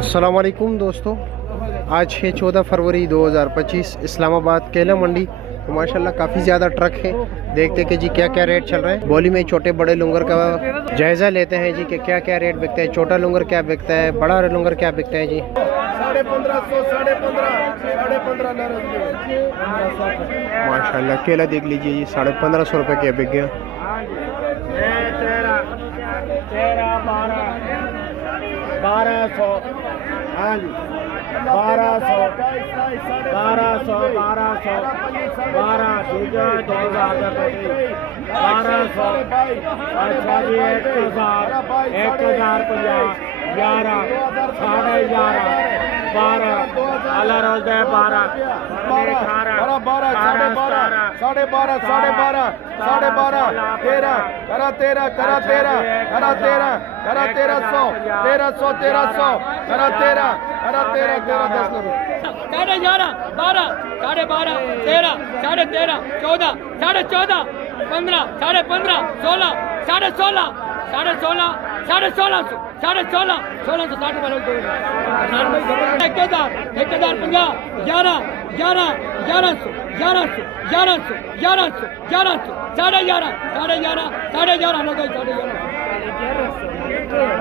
अस्सलाम वालेकुम दोस्तों, आज है 14 फरवरी 2025। इस्लामाबाद केला मंडी। तो माशाल्लाह काफ़ी ज़्यादा ट्रक है। देखते कि जी क्या क्या रेट चल रहा है। बोली में छोटे बड़े लुंगर का जायज़ा लेते हैं जी कि क्या क्या रेट बिकता है। छोटा लुंगर क्या बिकता है, बड़ा लुंगर क्या बिकता है जी। 1550 माशाल्लाह केला देख लीजिए जी, 1550 रुपये के बिक गया। 1200, हाँ जी, 1200, 1200, 1200, 12 ठीक है, 2000 1200, अच्छा जी 1000, 1050, 11, 11.5, 12, अल्लाह रोज दे 12, 18, 12, 13, 1100,